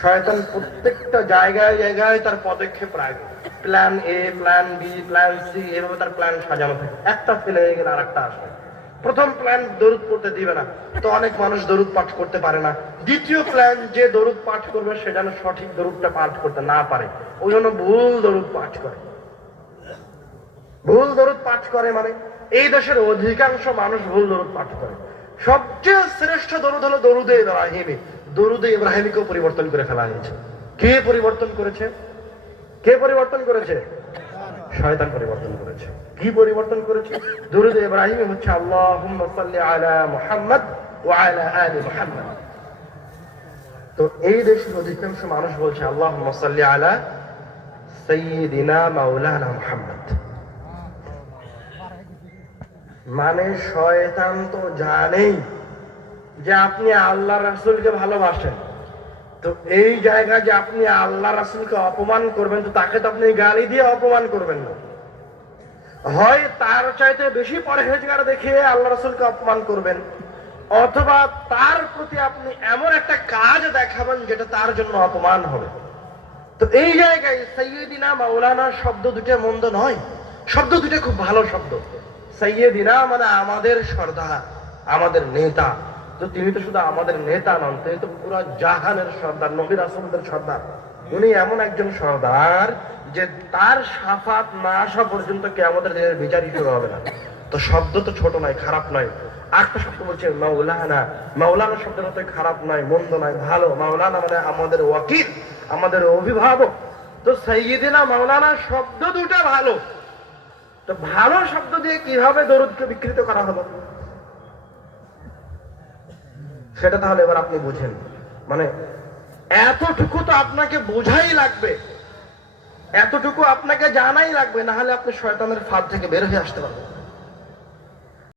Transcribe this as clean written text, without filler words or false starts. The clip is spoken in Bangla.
শয়তান প্রত্যেকটা জায়গায় জায়গায় তার পদক্ষেপ রাখবে, plan A, plan B, plan C, এভাবে তার প্ল্যান সাজানো থাকে। একটা ফেলে হয়ে গেলে আর একটা আসবে। প্রথম প্ল্যান দরুদ পড়তে দিবে না, তো অনেক মানুষ দরুদ পাঠ করতে পারে না। দ্বিতীয় প্ল্যান, যে দরুদ পাঠ করবে সে যেন সঠিক দরুদটা পাঠ করতে না পারে, ওই জন্য ভুল দরুদ পাঠ করে। ভুল দরুদ পাঠ করে মানে এই দেশের অধিকাংশ মানুষ ভুল দরুদ পাঠ করে। সবচেয়ে শ্রেষ্ঠ দরুদ হলো দরুদে ইব্রাহিমী। দরুদে ইব্রাহিমীকেও পরিবর্তন করে ফেলা হয়েছে। কে পরিবর্তন করেছে? কে পরিবর্তন করেছে? শয়তান পরিবর্তন করেছে। কি পরিবর্তন করেছে? দরুদে ইব্রাহিমী হচ্ছে আল্লাহুম্মা সাল্লি আলা মুহাম্মদ ওয়া আলা আলি মুহাম্মদ। তো এই দেশের অধিকাংশ মানুষ বলছে আল্লাহুম্মা সাল্লি আলা সাইয়্যিদিনা মাওলানা মুহাম্মদ। মানে শয়তান তো জানেই যে আপনি আল্লাহ রাসূলকে ভালোবাসেন, তো এই জায়গায় যে আপনি আল্লাহ রাসূলকে অপমান করবেন, তো তাকে তো আপনি গালি দিয়ে অপমান করবেন না, হয় তার চাইতে বেশি পরহেজগার দেখিয়ে আল্লাহ রাসূলকে অপমান করবেন, অথবা তার প্রতি আপনি এমন একটা কাজ দেখাবেন যেটা তার জন্য অপমান হবে। তো এই জায়গায় সাইয়্যিদিনা মাওলানা শব্দ দুটো মন্দ নয়, শব্দ দুটো খুব ভালো শব্দ। সাইয়্যিদিনা মানে আমাদের সর্দার, আমাদের নেতা। তো তিনি তো শুধু আমাদের নেতা নন, তিনি তো পুরো জাহানের সর্দার, নবী রাসূলদের সর্দার। উনি এমন একজন সর্দার যে তার শাফাত না আসা পর্যন্ত কিয়ামতের দিনের বিচারই শুরু হবে না। তো শব্দ তো ছোট নয়, খারাপ নয়। আরেকটা শব্দ বলছে মাওলানা। মাওলানা শব্দটা তো খারাপ নয়, মন্দ নয়, ভালো। মাওলানা মানে আমাদের ওয়াকিল, আমাদের অভিভাবক। তো সাইয়্যিদিনা মাওলানা শব্দ দুটো ভালো। তো ভালো শব্দ দিয়ে কিভাবে দরুদকে বিকৃত করা হলো সেটা তাহলে এবার আপনি বুঝেন। মানে এতটুকু তো আপনাকে বোঝাই লাগবে, এতটুকু আপনাকে জানাই লাগবে, না হলে আপনি শয়তানের ফাঁদ থেকে বের হয়ে আসতে পারবেন।